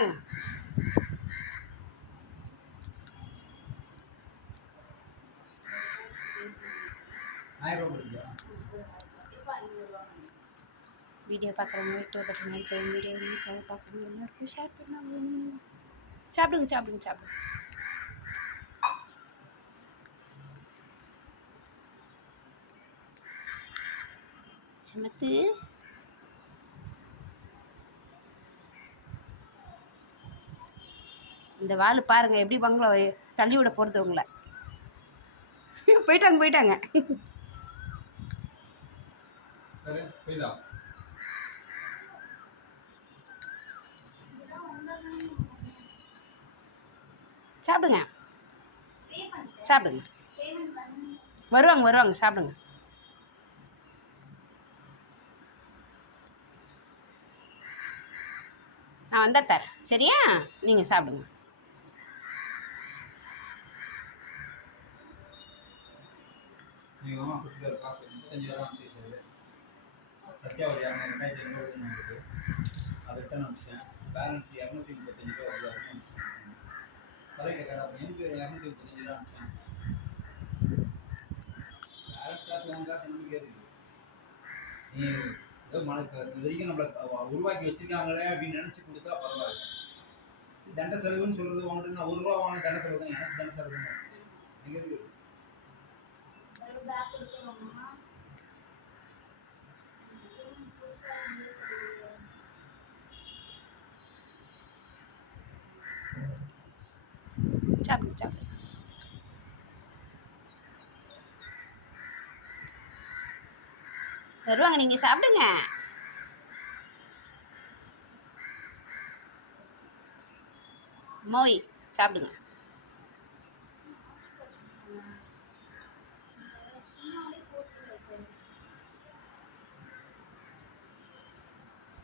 goreng Video pakai motor, itu ada penonton yang mirip ini sama pakai remote aku siapa namanya cabung cabung. cabang sama tuh இந்த வாள் பாருங்க எப்படி பங்களா தள்ளி விட போகிறது உங்களை. போயிட்டாங்க போயிட்டாங்க. சாப்பிடுங்க. சாப்பிடுங்க. வருவாங்க வருவாங்க சாப்பிடுங்க. நான் வந்தால் தரேன். சரியா? நீங்கள் சாப்பிடுங்க. நீங்க மாமா கொடுத்துருக்காரு காசு, முப்பத்தஞ்சாயிரம் அனுப்பிச்சு வச்சாரு. சத்யா ஒரு இரநூறு, ரெண்டாயிரத்தி ஐநூறு ரூபாய் அதை return அனுப்பிச்சேன் பேலன்ஸ் இரநூத்தி முப்பத்தஞ்சு ரூபா வருது, அதையும் அனுப்பிச்சிட்டேன். கதை கேட்கறா, அப்ப எதுக்கு இரநூத்தி முப்பத்தஞ்சு ரூபா அனுப்பிச்சேன்? balance காசு, வேணும் காசு நமக்கு எதுக்கு? நீ ஏதோ மனக்கு இது வரைக்கும் நம்மள அவ- உருவாக்கி வச்சிருக்காங்களே அப்படின்னு நினைச்சு கொடுத்தா பரவாயில்ல தண்டை தண்ட செலவுன்னு சொல்றது வாங்கிட்டு நான் ஒரு ரூபா வாங்கின தண்ட செலவு தான் எனக்கு தண்ட செலவு தான் எனக்கு எதுக்கு சாப்பிடுங்க சாப்பிடுங்க வருவாங்க நீங்கள் சாப்பிடுங்க. மோய் சாப்பிடுங்க.